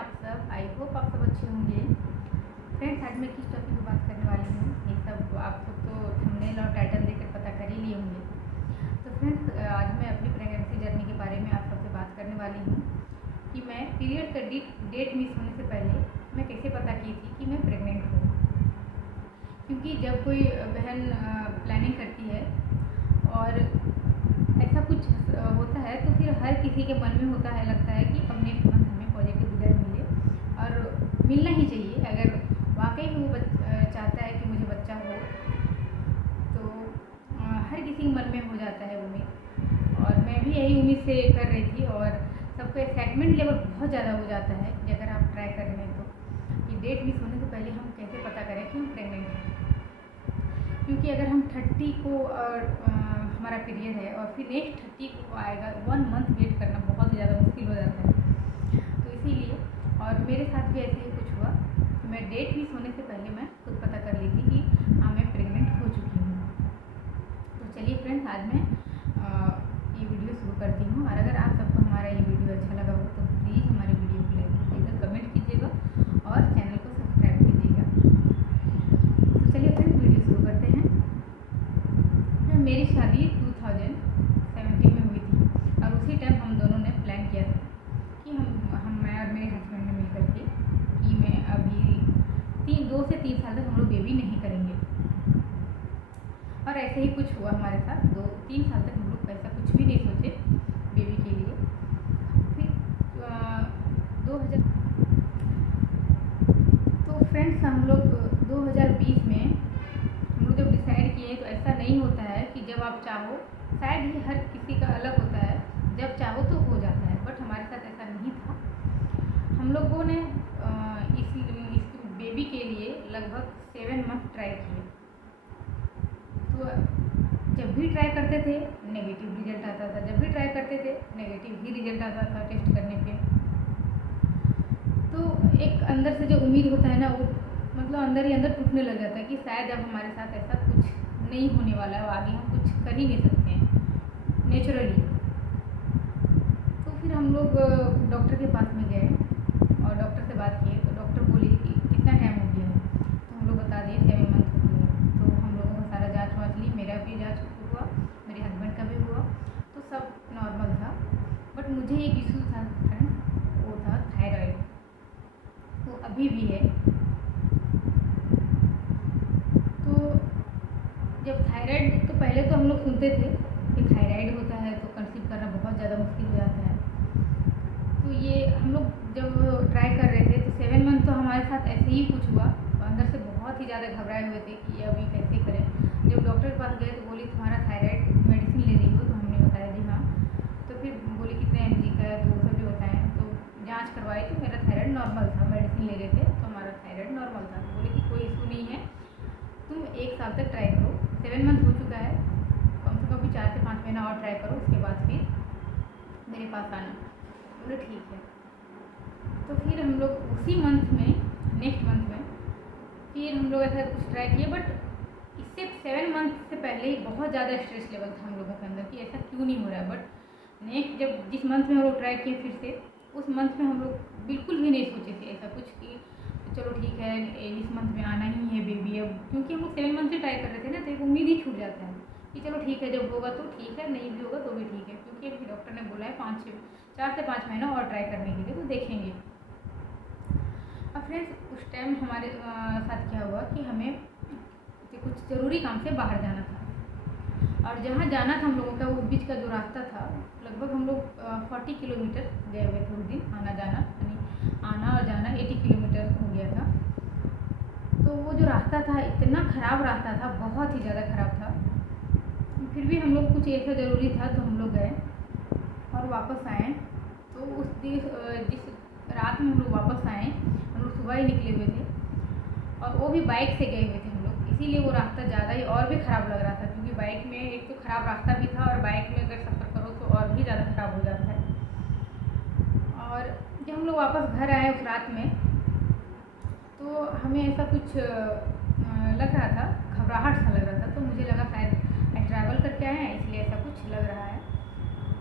आप सब? I hope आप सब अच्छे होंगे। फ्रेंड्स, आज मैं किस टॉपिक पर बात करने वाली हूँ ये सब आप सब तो थंबनेल और टाइटल देखकर पता कर ही लिए होंगे। तो फ्रेंड्स, आज मैं अपनी प्रेगनेंसी जर्नी के बारे में आप सबसे बात करने वाली हूँ कि मैं पीरियड का डेट मिस होने से पहले मैं कैसे पता की थी कि मैं प्रेग्नेंट हूँ। क्योंकि जब कोई बहन प्लानिंग करती है और ऐसा कुछ होता है तो फिर हर किसी के मन में होता है, लगता है कि अब नेक्स्ट मंथ हमें पॉजिटिव रिजल्ट मिले और मिलना ही चाहिए। अगर वाकई में वो चाहता है कि मुझे बच्चा हो तो हर किसी के मन में हो जाता है उम्मीद, और मैं भी यही उम्मीद से कर रही थी। और सबका एक्साइटमेंट लेवल बहुत ज़्यादा हो जाता है कि अगर आप ट्राई कर रहे हैं तो कि डेट मिस होने से पहले हम कैसे पता करें कि हम प्रेग्नेंट हैं। क्योंकि अगर हम 30 को हमारा पीरियड है और फिर नेक्स्ट 30 को आएगा, 1 मंथ वेट करना बहुत ज़्यादा मुश्किल हो जाता है। तो इसीलिए, और मेरे साथ भी ऐसे ही कुछ हुआ कि मैं डेट मिस होने से पहले मैं खुद पता कर ली थी कि हाँ मैं प्रेग्नेंट हो चुकी हूँ। तो चलिए फ्रेंड्स, आज मैं ये वीडियो शुरू करती हूँ। और अगर आप सबको हमारा ये वीडियो अच्छा लगा हो तो प्लीज़ हमारे वीडियो को लाइक कीजिएगा, कमेंट कीजिएगा और चैनल को सब्सक्राइब कीजिएगा। तो चलिए फ्रेंड्स, वीडियो शुरू करते हैं। मेरी शादी 2017 में हुई थी और उसी टाइम हम दोनों ने प्लान किया था कि मैं और मेरे हस्बैंड ने मिलकर के कि मैं अभी 2 से 3 साल तक हम लोग बेबी नहीं करेंगे। और ऐसे ही कुछ हुआ हमारे साथ। 2-3 साल तक हम लोग ऐसा कुछ भी नहीं सोचे बेबी के लिए। फिर 2000 तो फ्रेंड्स, हम लोग 2020 में हम लोग जब डिसाइड किए तो ऐसा नहीं होता है कि जब आप चाहो, शायद ही हर किसी का अलग होता है, जब चाहो तो हो जाता है, बट हमारे साथ ऐसा नहीं था। हम लोगों ने इस बेबी के लिए लगभग 7 मंथ ट्राई किए। तो जब भी ट्राई करते थे नेगेटिव रिजल्ट आता था, जब भी ट्राई करते थे नेगेटिव ही रिजल्ट आता था टेस्ट करने पे। तो एक अंदर से जो उम्मीद होता है ना, वो मतलब अंदर ही अंदर टूटने लग जाता है कि शायद अब हमारे साथ ऐसा कुछ नहीं होने वाला है, आगे हम कुछ कर ही नहीं सकते हैं नेचुरली। तो फिर हम लोग डॉक्टर के पास में गए और डॉक्टर से बात किए। तो डॉक्टर बोली कि कितना टाइम हो गया है, तो हम लोग बता दिए 7 मंथ हो गया। तो हम लोगों को सारा जाँच वाँच ली, मेरा भी जाँच हुआ, मेरे हस्बैंड का भी हुआ, तो सब नॉर्मल था। बट मुझे एक इशू था फ्रेंड्स, वो था थायराइड। वो अभी भी है। जब थायराइड, तो पहले तो हम लोग सुनते थे कि थायराइड होता है तो कंसीव करना बहुत ज़्यादा मुश्किल हो जाता है। तो ये हम लोग जब ट्राई कर रहे थे तो 7 मंथ तो हमारे साथ ऐसे ही कुछ हुआ। तो अंदर से बहुत ही ज़्यादा घबराए हुए थे कि अभी कैसे करें। जब डॉक्टर के पास गए तो बोली तुम्हारा थायराइड मेडिसिन ले रही हो, तो हमने बताया जी हाँ। तो फिर बोली कितने mg का है, तो वो सब भी बताएँ। तो जाँच करवाई तो मेरा थायराइड नॉर्मल था, मेडिसिन ले रहे थे तो हमारा थायराइड नॉर्मल था। तो बोले कि कोई इशू नहीं है, तुम 1 साल तक ट्राई करो, 7 मंथ हो चुका है, कम से कम भी 4 से 5 महीना और ट्राई करो, उसके बाद फिर मेरे पास आना। बोले ठीक है। तो फिर हम लोग उसी मंथ में, नेक्स्ट मंथ में फिर हम लोग ऐसा कुछ ट्राई किए। बट इससे 7 मंथ से पहले ही बहुत ज़्यादा स्ट्रेस लेवल था हम लोगों के अंदर कि ऐसा क्यों नहीं हो रहा है। बट नेक्स्ट जब जिस मंथ में हम लोग ट्राई किए फिर से, उस मंथ में हम लोग बिल्कुल भी नहीं सोचे थे ऐसा कुछ कि चलो ठीक है इस मंथ में आना ही है बेबी अब। क्योंकि हम लोग 7 मंथ से ट्राई कर रहे थे ना, तो एक उम्मीद ही छूट जाता है कि चलो ठीक है, जब होगा तो ठीक है, नहीं भी होगा तो भी ठीक है। क्योंकि अभी डॉक्टर ने बोला है 4 से 5 महीना और ट्राई करने के लिए, तो देखेंगे। अब फ्रेंड्स, उस टाइम हमारे साथ क्या हुआ कि हमें कुछ ज़रूरी काम से बाहर जाना था। और जहाँ जाना था हम लोगों का, वो बीच का जो रास्ता था, लगभग हम लोग 40 किलोमीटर गए हुए थे उस दिन। आना जाना, यानी आना और जाना 80 किलोमीटर हो गया था। तो वो जो रास्ता था इतना ख़राब रास्ता था, बहुत ही ज़्यादा ख़राब था। फिर भी हम लोग कुछ ऐसा ज़रूरी था तो हम लोग गए और वापस आए। तो उस जिस रात में हम लोग वापस आए, हम लोग सुबह ही निकले हुए थे और वो भी बाइक से गए हुए थे हम लोग। इसीलिए वो रास्ता ज़्यादा ही और भी ख़राब लग रहा था, क्योंकि बाइक में एक तो ख़राब रास्ता भी था और बाइक में अगर सफ़र करो तो और भी ज़्यादा ख़राब हो जाता है। और जब हम लोग वापस घर आए उस रात में, तो हमें ऐसा कुछ लग रहा था, घबराहट सा लग रहा था। तो मुझे लगा शायद ट्रैवल करके आए हैं इसलिए ऐसा कुछ लग रहा है।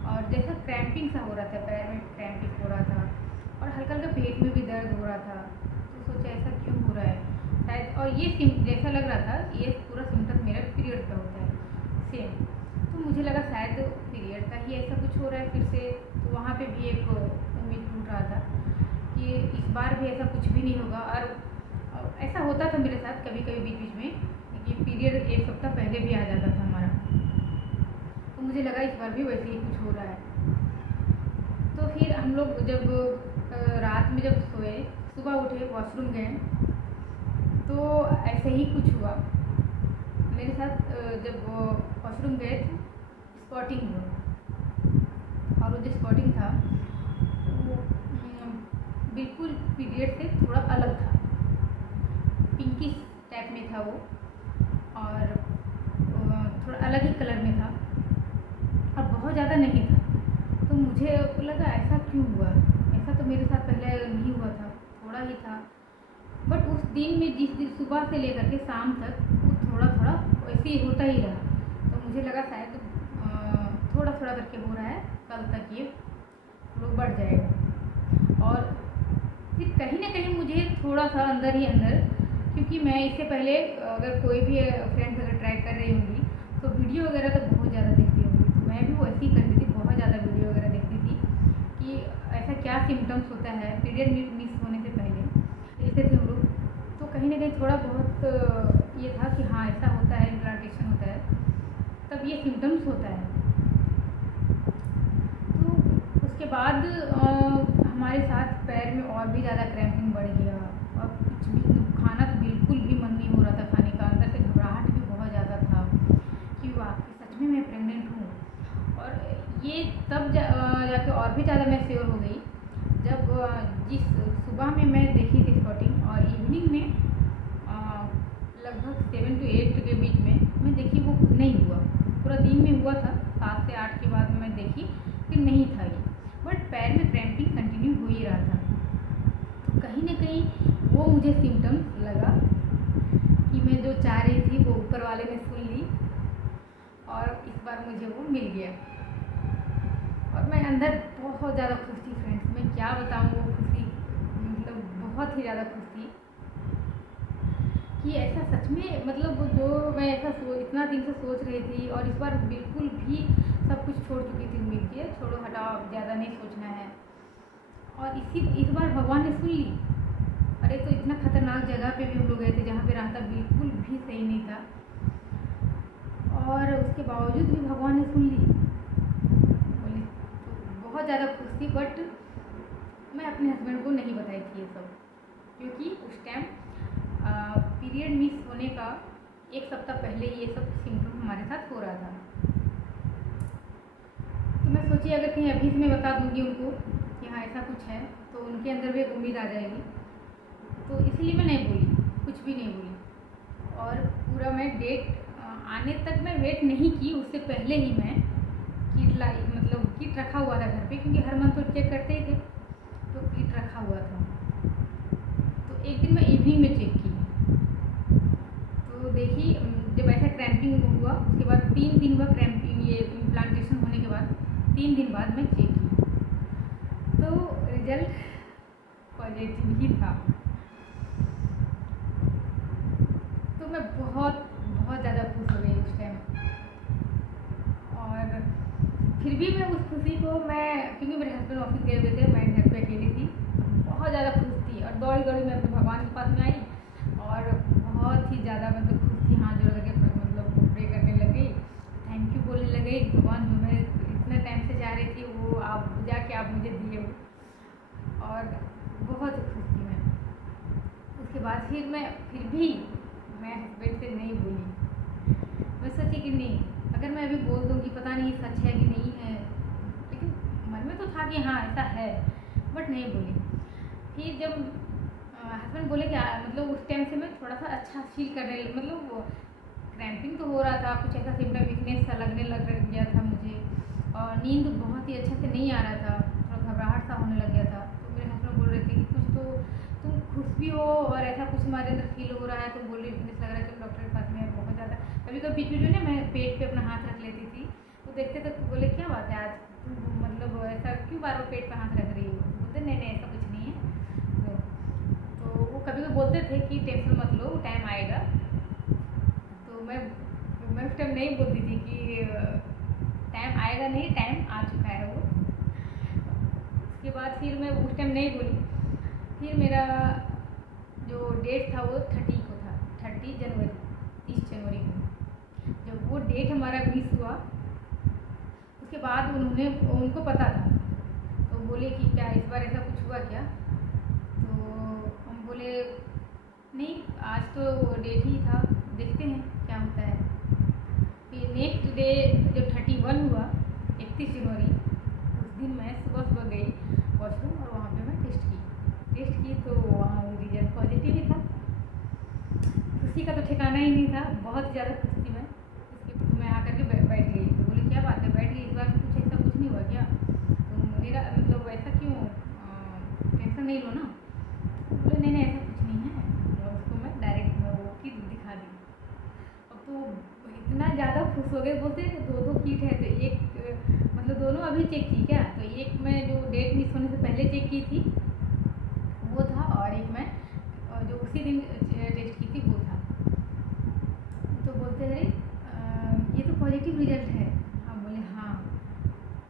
और जैसा क्रैम्पिंग सा हो रहा था, पैर में क्रैम्पिंग हो रहा था, और हल्का हल्का पेट में भी दर्द हो रहा था। तो सोचा ऐसा क्यों हो रहा है शायद, और ये जैसा लग रहा था ये पूरा सिम्टम मेरा पीरियड का होता है सेम। तो मुझे लगा शायद पीरियड का ही ऐसा कुछ हो रहा है फिर से। तो वहाँ पे भी एक उम्मीद टूट रहा था कि इस बार भी ऐसा कुछ भी नहीं होगा। और ऐसा होता था मेरे साथ कभी कभी बीच बीच में कि पीरियड एक सप्ताह पहले भी आ जाता था हमारा। तो मुझे लगा इस बार भी वैसे ही कुछ हो रहा है। तो फिर हम लोग जब रात में जब सोए, सुबह उठे, वॉशरूम गए, तो ऐसे ही कुछ हुआ मेरे साथ। जब वॉशरूम गए थे स्पॉटिंग हुआ, और वो जो स्पॉटिंग था वो बिल्कुल पीरियड से थोड़ा अलग था, पिंकिश टाइप में था वो, और थोड़ा अलग ही कलर में था और बहुत ज़्यादा नहीं था। तो मुझे लगा ऐसा क्यों हुआ, ऐसा तो मेरे साथ पहले नहीं हुआ था, थोड़ा ही था। बट उस दिन में जिस दिन सुबह से लेकर के शाम तक वो थोड़ा थोड़ा वैसे ही होता ही रहा। तो मुझे लगा शायद थोड़ा थोड़ा करके हो रहा है, कल तक ये लोग बढ़ जाएगा। और फिर कहीं ना कहीं मुझे थोड़ा सा अंदर ही अंदर, क्योंकि मैं इससे पहले अगर कोई भी फ्रेंड्स अगर ट्राई कर रही होंगी तो वीडियो वगैरह तो बहुत ज़्यादा देखती होंगी। तो मैं भी वो ऐसे ही करती थी, बहुत ज़्यादा वीडियो वगैरह देखती थी कि ऐसा क्या सिम्टम्स होता है पीरियड मिस होने से पहले, ऐसे थे हम लोग। तो कहीं ना कहीं थोड़ा बहुत ये था कि हाँ ऐसा होता है, इम्प्लांटेशन होता है तब ये सिम्टम्स होता है। तो उसके बाद हमारे साथ पैर में और भी ज़्यादा क्रैम्पिंग बढ़ गया, और कुछ भी खाना तो बिल्कुल भी मन नहीं हो रहा था खाने का, अंदर से घबराहट भी बहुत ज़्यादा था कि वाकई सच में मैं प्रेग्नेंट हूँ। और ये तब जाके और भी ज़्यादा मैं श्योर हो गई जब जिस सुबह में मैं देखी थी स्पॉटिंग, और इवनिंग में लगभग 7 से 8 के बीच में मैं देखी वो नहीं हुआ। पूरा दिन में हुआ था, 7 से 8 के बाद में मैं देखी कि नहीं था ये, बट पैर में क्रैम्पिंग कंटिन्यू हो ही रहा था। तो कहीं ना कहीं वो मुझे सिम्टम्स लगा कि मैं जो चाह रही थी वो ऊपर वाले ने सुन ली, और इस बार मुझे वो मिल गया। और मैं अंदर बहुत ज़्यादा खुश थी फ्रेंड्स, मैं क्या बताऊँ वो खुशी, मतलब बहुत ही ज़्यादा खुश थी कि ऐसा सच में, मतलब जो मैं ऐसा इतना दिन से सोच रही थी, और इस बार बिल्कुल भी सब कुछ छोड़ चुकी थी उम्मीद की, छोड़ो हटाओ ज़्यादा नहीं सोचना है। और इस बार भगवान ने सुन ली। अरे तो इतना खतरनाक जगह पे भी हम लोग गए थे जहाँ पे रास्ता बिल्कुल भी सही नहीं था, और उसके बावजूद भी भगवान ने सुन ली। बोले तो बहुत ज़्यादा खुश थी, बट मैं अपने हस्बैंड को नहीं बताई थी ये सब, क्योंकि उस टाइम पीरियड मिस होने का एक सप्ताह पहले ये सब सिम्टम हमारे साथ हो रहा था। तो मैं सोची अगर कहीं अभी से मैं बता दूंगी उनको कि हाँ ऐसा कुछ है, तो उनके अंदर भी एक उम्मीद आ जाएगी। तो इसलिए मैं नहीं बोली, कुछ भी नहीं बोली। और पूरा मैं डेट आने तक मैं वेट नहीं की, उससे पहले ही मैं किट रखा हुआ था घर पे, क्योंकि हर मंथ तो चेक करते ही थे, तो किट रखा हुआ था। तो एक दिन मैं इवनिंग में चेक की, तो देखी जब ऐसा क्रैम्पिंग हुआ, उसके बाद 3 दिन हुआ क्रैम्पिंग, ये इम्प्लांटेशन होने के बाद 3 दिन बाद मैं चेक की, तो रिजल्ट पॉजिटिव ही था। तो मैं बहुत बहुत ज़्यादा खुश हो गई उस टाइम। और फिर भी मैं उस खुशी को क्योंकि मेरे हस्बैंड ऑफिस गए हुए थे, मैं घर पे अकेली थी, बहुत ज़्यादा खुश थी, और दौड़ी दौड़ी मैं अपने भगवान के पास में आई, और बहुत ही ज़्यादा मतलब खुश थी, हाथ जोड़ करके मतलब प्रे करने लग गई, थैंक यू बोलने लग गई, भगवान जो मैं इतने टाइम से चाह रही थी वो आप जाके आप मुझे दिए हो। और बहुत खुश थी मैं। उसके बाद फिर भी मैं हस्बैंड से नहीं बोली। मैं सोची कि नहीं, अगर मैं अभी बोल दूँगी पता नहीं सच है कि नहीं है, लेकिन मन में तो था कि हाँ ऐसा है, बट नहीं बोली। फिर जब हस्बैंड बोले कि मतलब उस टाइम से मैं थोड़ा सा अच्छा फील करने, मतलब क्रैम्पिंग तो हो रहा था, कुछ ऐसा सिम्टम वीकनेस सा लगने लग गया था मुझे, और नींद बहुत ही अच्छे से नहीं आ रहा था, थोड़ा घबराहट सा होने लग गया था। तो मेरे हस्बैंड बोल रहे थे कि कुछ तो तुम खुश भी हो और ऐसा कुछ हमारे अंदर फील हो रहा है, तो बोल रही वीकनेस लग रहा है, तो डॉक्टर के पास में बहुत ज़्यादा कभी कभी बीच में ना मैं पेट पे अपना हाथ रख लेती थी, तो देखते तो बोले क्या बात है आज तुम मतलब ऐसा क्यों बार बार पेट पे हाथ रख रही हो, बोलते नहीं नहीं ऐसा कुछ नहीं बोलते थे कि टेंशन मत लो, टाइम आएगा। तो मैं उस टाइम नहीं बोलती थी कि टाइम आएगा, नहीं, टाइम आ चुका है वो। उसके बाद फिर मैं उस टाइम नहीं बोली। फिर मेरा जो डेट था वो 30 को था, 30 जनवरी, 30 जनवरी को। जब वो डेट हमारा मिस हुआ, उसके बाद उनको पता था, तो बोले कि क्या इस बार ऐसा कुछ हुआ क्या? तो हम बोले नहीं, आज तो डेट ही था, देखते हैं क्या होता है। फिर नेक्स्ट डे जब 31 हुआ, 31 जनवरी, उस दिन मैं सुबह गई वॉशरूम और वहाँ पे मैं टेस्ट की तो वहाँ रिजल्ट पॉजिटिव ही था। खुशी का तो ठिकाना ही नहीं था, बहुत ही ज़्यादा खुश थी मैं। मैं आकर के बैठ गई। तो बोले क्या बात है, बैठ गई, इस बार कुछ नहीं हुआ क्या? तो मेरा मतलब ऐसा क्यों, टेंशन नहीं लो ना। बोले नहीं ऐसा कुछ नहीं है। और उसको मैं डायरेक्ट वो किट दिखा दी। अब तो इतना ज़्यादा खुश हो गए, बोलते हैं 2 किट है, तो एक मतलब दोनों अभी चेक की क्या? तो एक मैं जो डेट मिस होने से पहले चेक की थी वो था, और एक मैं जो उसी दिन टेस्ट की थी वो था। तो बोलते हैं ये तो पॉजिटिव रिजल्ट है। हम बोले हाँ।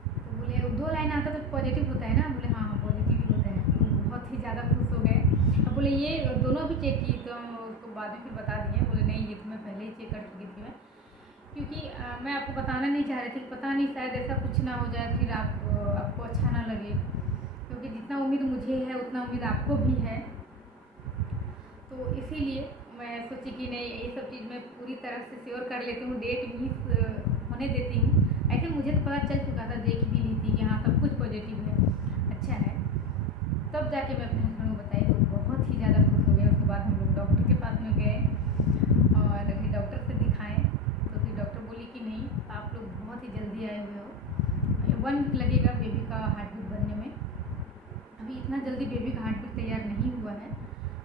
तो बोले 2 लाइन आता तो पॉजिटिव होता है ना? बोले हाँ पॉजिटिव ही होता है। तो बहुत ही ज़्यादा खुश हो गए। अब बोले ये दोनों भी चेक की, तो हम उसको बाद में फिर बता दिए। बोले नहीं, ये तो मैं पहले ही चेक कर चुकी थी मैं, क्योंकि मैं आपको बताना नहीं चाह रही थी, पता नहीं शायद ऐसा कुछ ना हो जाए, फिर आपको अच्छा ना लगे, क्योंकि जितना उम्मीद मुझे है उतना उम्मीद आपको भी है। तो इसीलिए मैं सोची कि नहीं, ये सब चीज़ मैं पूरी तरह से श्योर कर लेती हूँ, डेट मिस होने देती हूँ। ऐसे मुझे तो पता चल चुका था, देख भी ली थी कि हाँ सब कुछ पॉजिटिव है, अच्छा है। तब जाके मैं अपने हस्बैंड को बताई, तो बहुत ही ज़्यादा खुश हो गए। उसके बाद हम लोग डॉक्टर के पास में गए और फिर डॉक्टर से दिखाएँ। तो फिर डॉक्टर बोली कि नहीं, आप लोग बहुत ही जल्दी आए हुए हो, 1 वीक लगेगा बेबी का हार्ट बीट बनने में। अभी इतना जल्दी बेबी का हार्ट बीट तैयार नहीं हुआ है,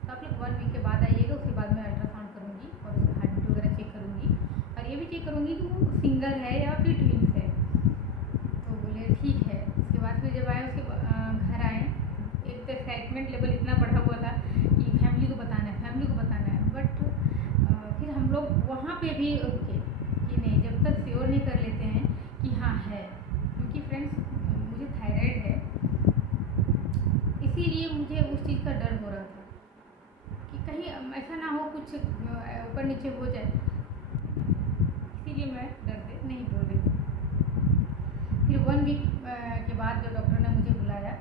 तो आप लोग 1 वीक के बाद आइएगा। उसके बाद मैं अल्ट्रासाउंड करूँगी और उसका हार्ट बीट वगैरह चेक करूँगी, और ये भी चेक करूँगी कि वो सिंगल है या फिर ट्विंस है। तो बोले ठीक है। उसके बाद फिर जब आए, उसके घर आए, एक तो एक्साइटमेंट लेवल इतना बढ़ा हुआ था कि फैमिली को बताना है। बट फिर हम लोग वहाँ पे भी रुके कि नहीं, जब तक श्योर नहीं कर लेते हैं कि हाँ है, क्योंकि फ्रेंड्स मुझे थायराइड है, इसीलिए मुझे उस चीज़ का डर हो रहा था कि कहीं ऐसा ना हो, कुछ ऊपर नीचे हो जाए, इसीलिए मैं डर से नहीं बोल रही थी। फिर 1 वीक के बाद जब डॉक्टर ने मुझे बुलाया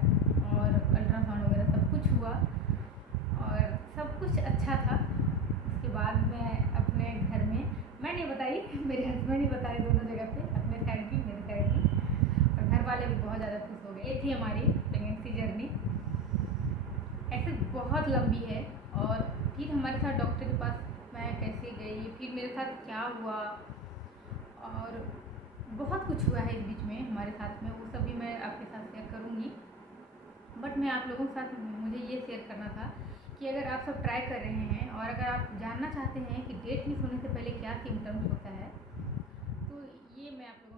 और अल्ट्रासाउंड वगैरह सब कुछ हुआ और सब कुछ अच्छा था, उसके बाद मैं अपने घर में, मैं नहीं बताई, मेरे हस्बैंड ही बताए दोनों जगह पे, अपने साइड की, मेरे साइड की, और घर वाले भी बहुत ज़्यादा खुश हो गए। ये थी हमारी प्रेगनेंसी जर्नी। ऐसे बहुत लंबी है। और फिर हमारे साथ डॉक्टर के पास मैं कैसे गई, फिर मेरे साथ क्या हुआ, और बहुत कुछ हुआ है इस बीच में हमारे साथ में, वो सब भी मैं आपके साथ शेयर करूँगी। बट मैं आप लोगों के साथ मुझे ये शेयर करना था कि अगर आप सब ट्राई कर रहे हैं और अगर आप जानना चाहते हैं कि डेट मिस होने से पहले क्या सिम्टम्स होता है, तो ये मैं आप लोगों